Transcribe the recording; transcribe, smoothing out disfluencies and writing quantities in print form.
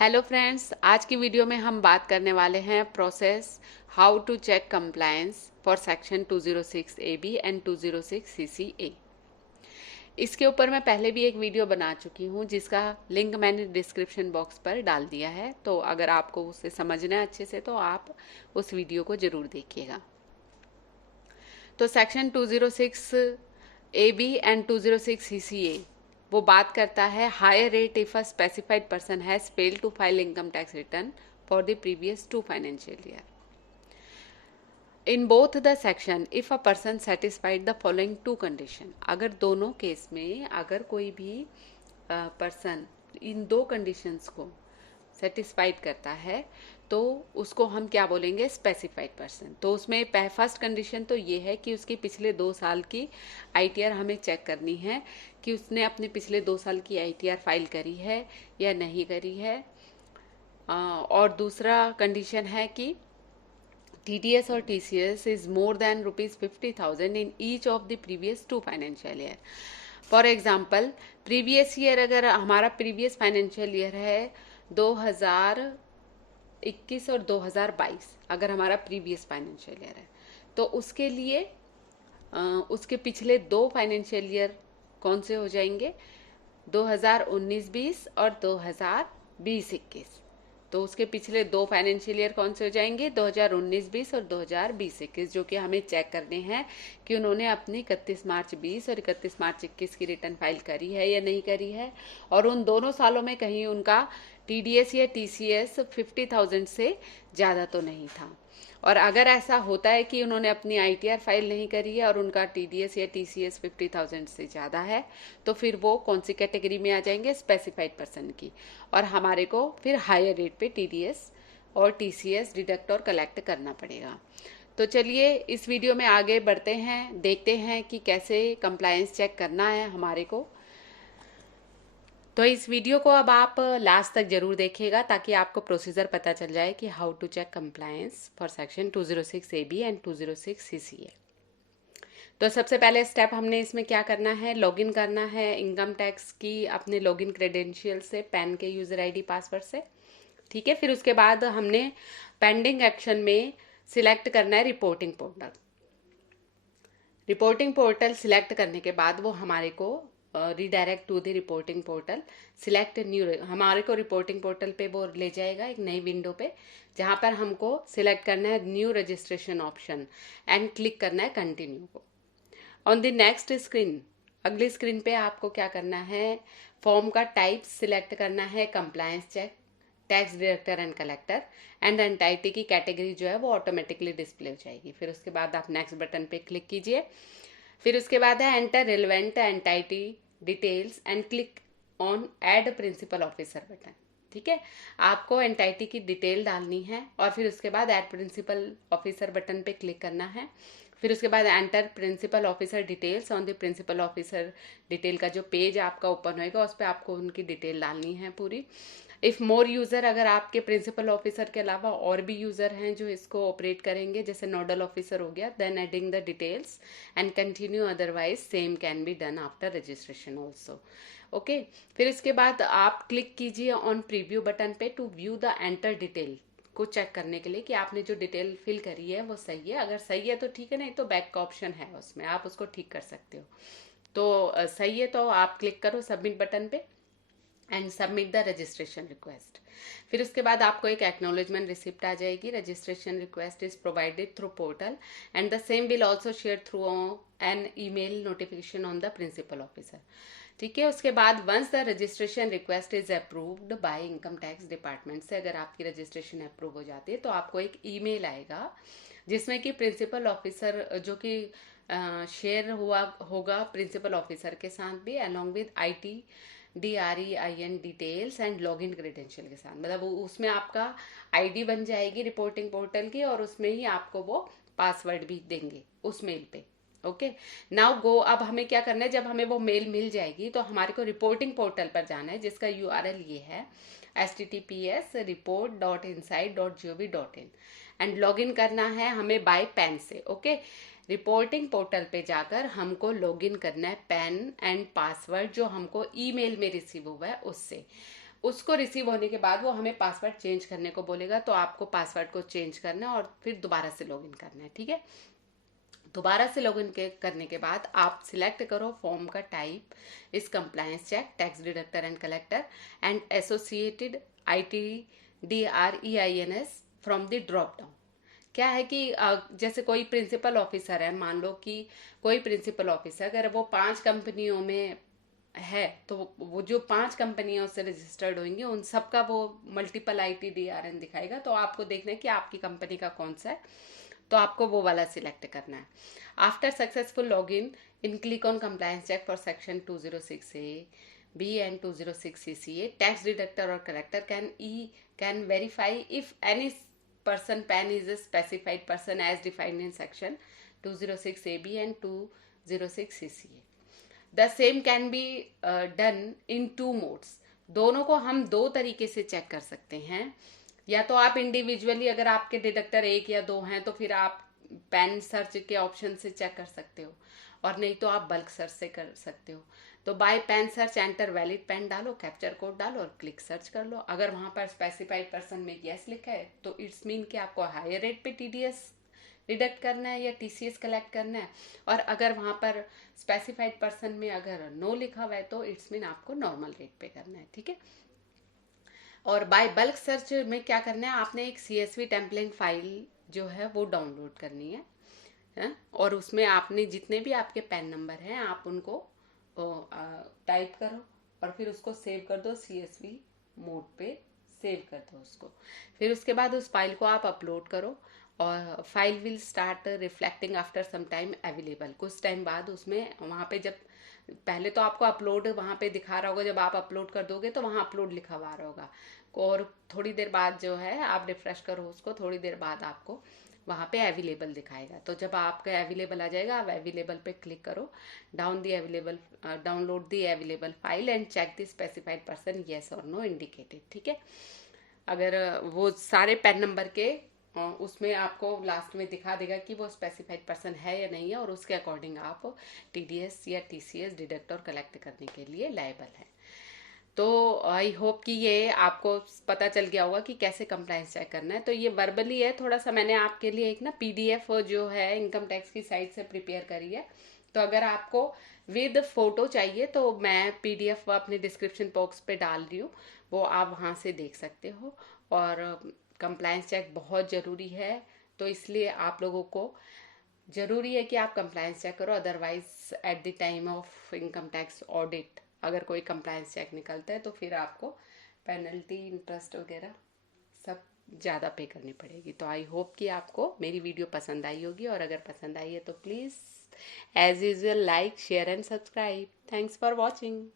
Hello friends, आज की video में हम बात करने वाले हैं process how to check compliance for section 206 AB and 206 CCA। इसके ऊपर मैं पहले भी एक वीडियो बना चुकी हूँ जिसका लिंक मैंने डिस्क्रिप्शन बॉक्स पर डाल दिया है, तो अगर आपको उसे समझना है अच्छे से तो आप उस वीडियो को ज़रूर देखिएगा। तो सेक्शन 206 AB एंड 206 CCA वो बात करता है higher rate if a specified person has failed to file income tax return for the previous 2 financial year. In both the section if a person satisfied the following two condition, अगर दोनों case में अगर कोई भी person in दो conditions को satisfied करता है तो उसको हम क्या बोलेंगे, स्पेसिफाइड पर्सन। तो उसमें फर्स्ट कंडीशन तो ये है कि उसकी पिछले 2 साल की आईटीआर हमें चेक करनी है कि उसने अपने पिछले 2 साल की आईटीआर फाइल करी है या नहीं करी है। और दूसरा कंडीशन है कि TDS और TCS is more than rupees 50,000 in each of the previous 2 financial year. For example previous year, अगर हमारा प्रीवियस फाइनेंशियल ईयर है 2021 और 2022, अगर हमारा प्रीवियस फाइनेंशियल ईयर है तो उसके लिए उसके पिछले 2 फाइनेंशियल ईयर कौन से हो जाएंगे, 2019-20 और 2020-21। तो उसके पिछले 2 फाइनेंशियल ईयर कौन से हो जाएंगे, 2019-20 और 2020-21, जो कि हमें चेक करने हैं कि उन्होंने अपनी 31 मार्च 20 और 31 मार्च 21 की रिटर्न फाइल करी है या नहीं करी है, और उन दोनों सालों में कहीं उनका TDS या TCS 50,000 से ज़्यादा तो नहीं था। और अगर ऐसा होता है कि उन्होंने अपनी आईटीआर फाइल नहीं करी है और उनका TDS या TCS 50,000 से ज़्यादा है तो फिर वो कौन सी कैटेगरी में आ जाएंगे, स्पेसिफाइड पर्सन की। और हमारे को फिर हायर रेट पे TDS और TCS डिडक्ट और कलेक्ट करना पड़ेगा। तो चलिए इस वीडियो में आगे बढ़ते हैं, देखते हैं कि कैसे कंप्लायंस चेक करना है हमारे को। तो इस वीडियो को अब आप लास्ट तक जरूर देखिएगा ताकि आपको प्रोसीजर पता चल जाए कि how to check compliance for section 206 AB and 206 CCA। तो सबसे पहले स्टेप हमने इसमें क्या करना है, लॉगिन करना है इनकम टैक्स की अपने लॉगिन क्रेडेंशियल से, पैन के यूजर आईडी पासवर्ड से। ठीक है, फिर उसके बाद हमने पेंडिंग एक्शन में सिलेक्ट करना है reporting portal. Reporting portal select करने के बाद वो हमारे को redirect to the reporting portal, select new, हमारे को रिपोर्टिंग पोर्टल पे वो ले जाएगा एक नई विंडो पे जहाँ पर हमको सिलेक्ट करना है new registration option and click करना है कंटिन्यू को। ऑन द नेक्स्ट स्क्रीन, अगली स्क्रीन पे आपको क्या करना है, फॉर्म का टाइप सिलेक्ट करना है compliance check, tax director and collector, and entity की कैटेगरी जो है वो ऑटोमेटिकली डिस्प्ले हो जाएगी। फिर उसके बाद आप नेक्स्ट बटन पे क्लिक कीजिए। फिर उसके बाद है enter relevant entity details and click on add principal officer button. ठीक है, आपको एंटाइटी की डिटेल डालनी है और फिर उसके बाद ऐड प्रिंसिपल ऑफिसर बटन पे क्लिक करना है। फिर उसके बाद enter principal officer details on the principal officer detail का जो पेज आपका ओपन होएगा उस पर आपको उनकी डिटेल डालनी है पूरी। इफ़ मोर यूज़र, अगर आपके प्रिंसिपल ऑफिसर के अलावा और भी यूज़र हैं जो इसको ऑपरेट करेंगे, जैसे नोडल ऑफिसर हो गया, then adding the details and continue, otherwise same can be done after registration also. Okay, फिर इसके बाद आप क्लिक कीजिए ऑन प्रीव्यू बटन पे to view the enter detail को चेक करने के लिए कि आपने जो डिटेल फिल करी है वो सही है। अगर सही है तो ठीक है, नहीं तो बैक का ऑप्शन है उसमें, आप उसको ठीक कर सकते हो। तो सही है तो आप क्लिक करो सबमिट बटन पे and submit the registration request. फिर उसके बाद आपको एक एक्नॉलेजमेंट रिसिप्ट आ जाएगी, registration request is provided through portal and the same will also share through an email notification on the principal officer. ठीक है, उसके बाद once the registration request is approved by income tax department से, अगर आपकी registration approve हो जाती है तो आपको एक ईमेल आएगा जिसमें कि प्रिंसिपल ऑफिसर जो कि शेयर हुआ होगा प्रिंसिपल ऑफिसर के साथ भी, along with DREIN details and login credential के साथ, मतलब उसमें आपका आईडी बन जाएगी रिपोर्टिंग पोर्टल की और उसमें ही आपको वो पासवर्ड भी देंगे उस मेल पे। ओके, नाउ गो, अब हमें क्या करना है, जब हमें वो मेल मिल जाएगी तो हमारे को रिपोर्टिंग पोर्टल पर जाना है जिसका URL ये है https://report.inside.gov.in एंड लॉगिन करना है हमें बाय पैन से। ओके, रिपोर्टिंग पोर्टल पे जाकर हमको लॉगिन करना है पैन एंड पासवर्ड जो हमको ईमेल में रिसीव हुआ है उससे। उसको रिसीव होने के बाद वो हमें पासवर्ड चेंज करने को बोलेगा, तो आपको पासवर्ड को चेंज करना है और फिर दोबारा से लॉगिन करना है। ठीक है, दोबारा से लॉगिन करने के बाद आप सिलेक्ट करो फॉर्म का type is compliance check, tax deductor and collector and associated ITDREINS from the drop down. क्या है कि जैसे कोई प्रिंसिपल ऑफिसर है, मान लो कि कोई प्रिंसिपल ऑफिसर अगर वो 5 कंपनियों में है, तो वो जो 5 कंपनियों से रजिस्टर्ड होंगी उन सबका वो मल्टीपल ITDRN दिखाएगा। तो आपको देखना है कि आपकी कंपनी का कौन सा है, तो आपको वो वाला सिलेक्ट करना है। After successful login in click on compliance check for section 206A B and 206CCA, tax deductor or collector can verify if any person PAN is a specified person as defined in section 206AB and 206CCA. The same can be done in 2 modes. दोनों को हम 2 तरीके से check कर सकते हैं। या तो आप इंडिविजुअली, अगर आपके डिडक्टर 1 या 2 हैं तो फिर आप पैन सर्च के ऑप्शन से चेक कर सकते हो, और नहीं तो आप बल्क सर्च से कर सकते हो। तो by PAN search enter valid PAN डालो, कैप्चर कोड डालो और क्लिक सर्च कर लो। अगर वहाँ पर स्पेसिफाइड पर्सन में यस लिखा है तो इट्स मीन कि आपको हायर रेट पे TDS डिडक्ट करना है या TCS कलेक्ट करना है, और अगर वहाँ पर स्पेसिफाइड पर्सन में अगर नो लिखा हुआ है तो इट्स मीन आपको नॉर्मल रेट पे करना है। ठीक है, और बाय बल्क सर्च में क्या करना है, आपने एक CSV टेम्पलेट फाइल जो है वो डाउनलोड करनी है, और उसमें आपने जितने भी आपके पैन नंबर हैं आप उनको टाइप करो और फिर उसको सेव कर दो, CSV मोड पे सेव कर दो उसको। फिर उसके बाद उस फाइल को आप अपलोड करो और file will start reflecting after some time available. कुछ टाइम बाद उसमें वहाँ पे जब पहले तो आपको अपलोड वहाँ पे दिखा रहा होगा, जब आप अपलोड कर दोगे तो वहाँ अपलोड लिखा हुआ रहा होगा, और थोड़ी देर बाद जो है आप रिफ्रेश करो उसको, थोड़ी देर बाद आपको वहाँ पे अवेलेबल दिखाएगा। तो जब आपका अवेलेबल आ जाएगा आप अवेलेबल पे क्लिक करो, download the available file and check the specified person yes और नो इंडिकेटेड। ठीक है, अगर वो सारे पैन नंबर के उसमें आपको लास्ट में दिखा देगा कि वो स्पेसिफाइड पर्सन है या नहीं है, और उसके अकॉर्डिंग आप TDS या TCS डिडक्ट और कलेक्ट करने के लिए लायबल है। तो आई होप कि ये आपको पता चल गया होगा कि कैसे कंप्लायंस चेक करना है। तो ये वर्बली है, थोड़ा सा मैंने आपके लिए एक ना PDF जो है इनकम टैक्स की साइट से प्रिपेयर करी है। तो अगर आपको विद फोटो चाहिए तो मैं PDF अपने डिस्क्रिप्शन बॉक्स पे डाल रही हूँ, वो आप वहाँ से देख सकते हो। और कंप्लायंस चेक बहुत ज़रूरी है, तो इसलिए आप लोगों को ज़रूरी है कि आप कंप्लायंस चेक करो। Otherwise at the time of income tax audit अगर कोई कंप्लायंस चेक निकलता है तो फिर आपको पेनल्टी, इंटरेस्ट वगैरह सब ज़्यादा पे करनी पड़ेगी। तो आई होप कि आपको मेरी वीडियो पसंद आई होगी, और अगर पसंद आई है तो please as usual like, share and subscribe. Thanks for watching.